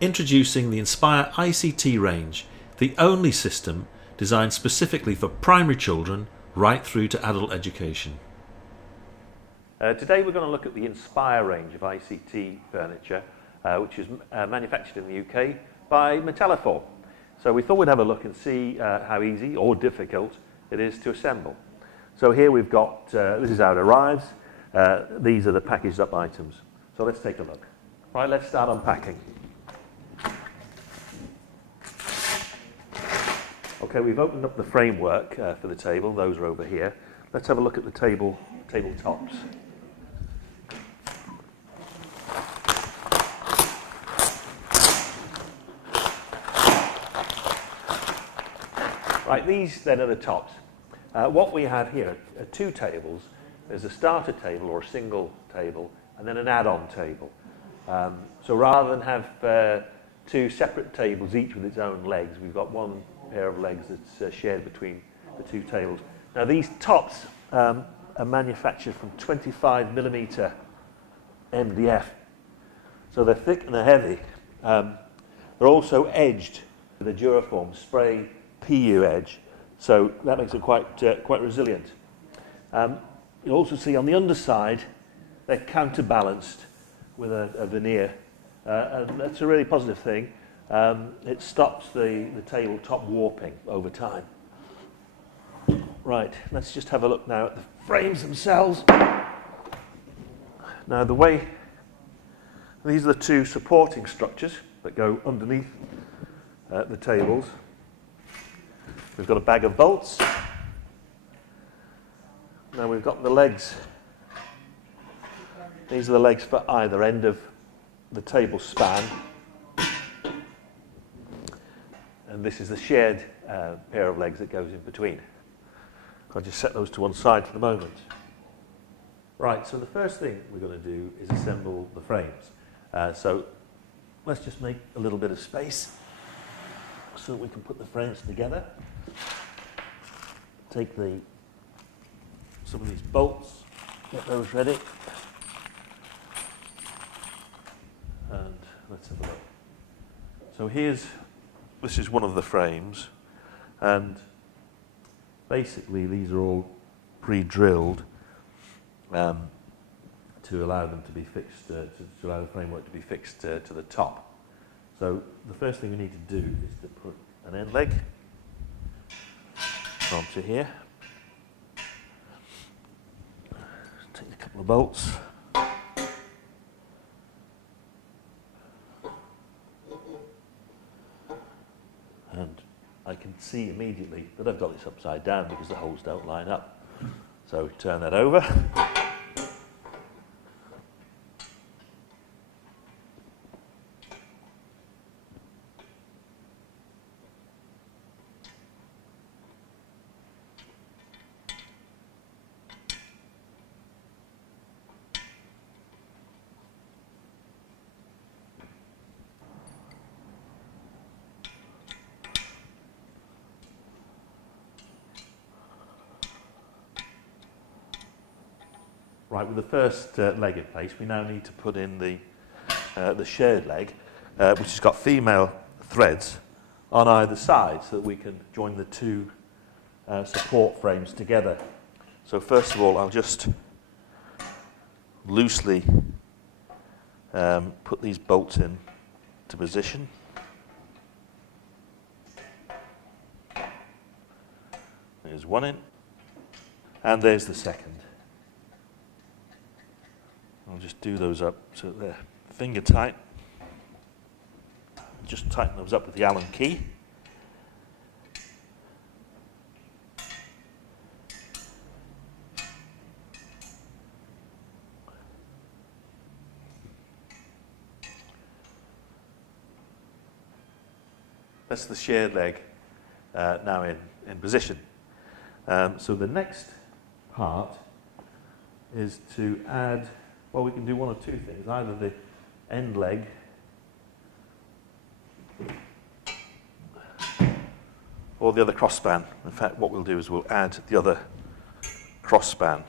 Introducing the Inspire ICT range, the only system designed specifically for primary children right through to adult education. Today we're going to look at the Inspire range of ICT furniture, which is manufactured in the UK by Metalliform. So we thought we'd have a look and see how easy or difficult it is to assemble. So here we've got, this is how it arrives. These are the packaged up items. So let's take a look. Right, let's start unpacking. Okay, we've opened up the framework for the table. Those are over here. Let's have a look at the table tops. Right, these then are the tops. What we have here are two tables. There's a starter table or a single table, and then an add-on table. So rather than have two separate tables, each with its own legs, we've got one pair of legs that's shared between the two tables. Now these tops are manufactured from 25mm MDF, so they're thick and they're heavy. They're also edged with a Duraform spray PU edge, so that makes it quite resilient. You'll also see on the underside they're counterbalanced with a veneer, and that's a really positive thing. It stops the tabletop warping over time. Right, let's just have a look now at the frames themselves. Now these are the two supporting structures that go underneath the tables. We've got a bag of bolts. Now we've got the legs. These are the legs for either end of the table span. And this is the shared pair of legs that goes in between. I'll just set those to one side for the moment. Right, so the first thing we're going to do is assemble the frames. So let's just make a little bit of space so that we can put the frames together. Take some of these bolts, get those ready, and let's have a look. So this is one of the frames, and basically these are all pre-drilled to allow them to be fixed, to allow the framework to be fixed to the top. So the first thing we need to do is to put an end leg onto here. Take a couple of bolts. And I can see immediately that I've got this upside down because the holes don't line up. So turn that over. Right, with the first leg in place, we now need to put in the shared leg, which has got female threads on either side so that we can join the two support frames together. So first of all, I'll just loosely put these bolts in to position. There's one in, and there's the second. I'll just do those up so that they're finger tight. Just tighten those up with the Allen key. That's the shared leg now in position. So the next part is to add, well, we can do one of two things. Either the end leg or the other crossspan. In fact, what we'll do is we'll add the other cross span.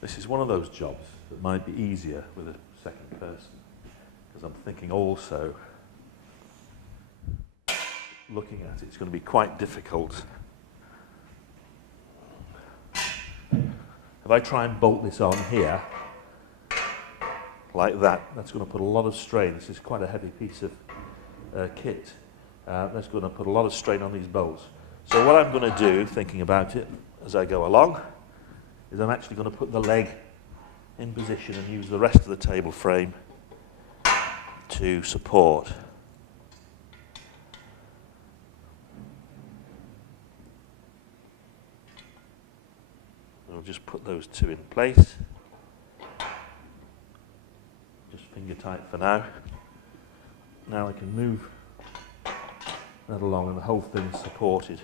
This is one of those jobs that might be easier with a second person, because I'm thinking also, looking at it, it's going to be quite difficult. If I try and bolt this on here, like that, that's going to put a lot of strain. This is quite a heavy piece of kit. That's going to put a lot of strain on these bolts. So what I'm going to do, thinking about it as I go along, is I'm actually going to put the leg in position and use the rest of the table frame to support. I'll just put those two in place. Just finger tight for now. Now I can move that along and the whole thing's supported.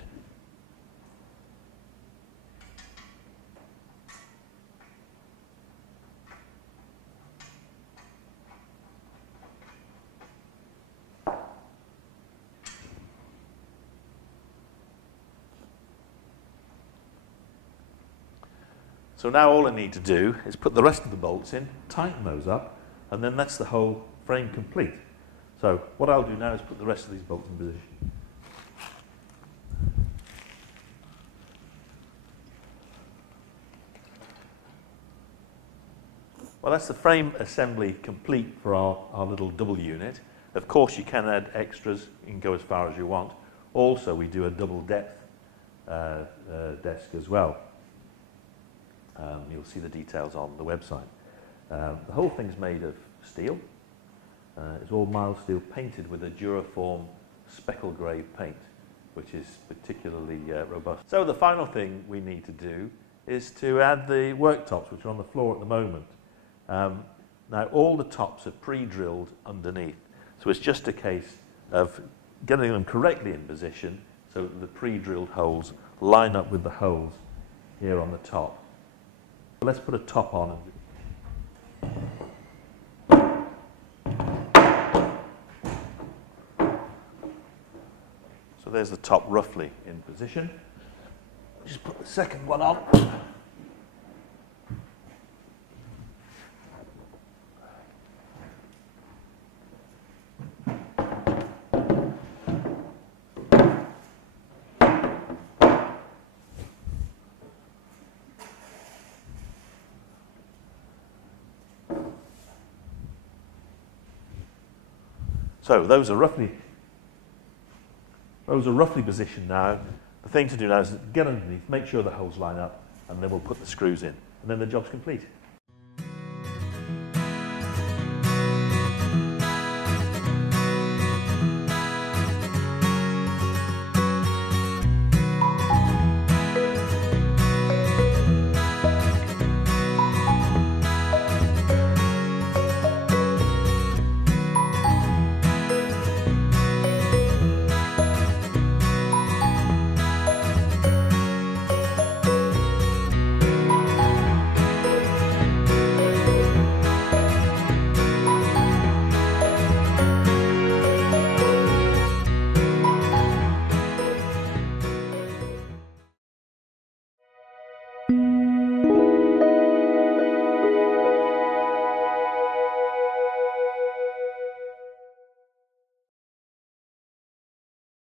So now all I need to do is put the rest of the bolts in, tighten those up, and then that's the whole frame complete. So what I'll do now is put the rest of these bolts in position. Well, that's the frame assembly complete for our little double unit. Of course, you can add extras. You can go as far as you want. Also, we do a double depth desk as well. You'll see the details on the website. The whole thing's made of steel. It's all mild steel painted with a Duraform speckle grey paint, which is particularly robust. So the final thing we need to do is to add the worktops, which are on the floor at the moment. Now all the tops are pre-drilled underneath, so it's just a case of getting them correctly in position so that the pre-drilled holes line up with the holes here on the top. Let's put a top on. So there's the top roughly in position. Just put the second one on. So those are roughly positioned now. The thing to do now is get underneath, make sure the holes line up, and then we'll put the screws in, and then the job's complete.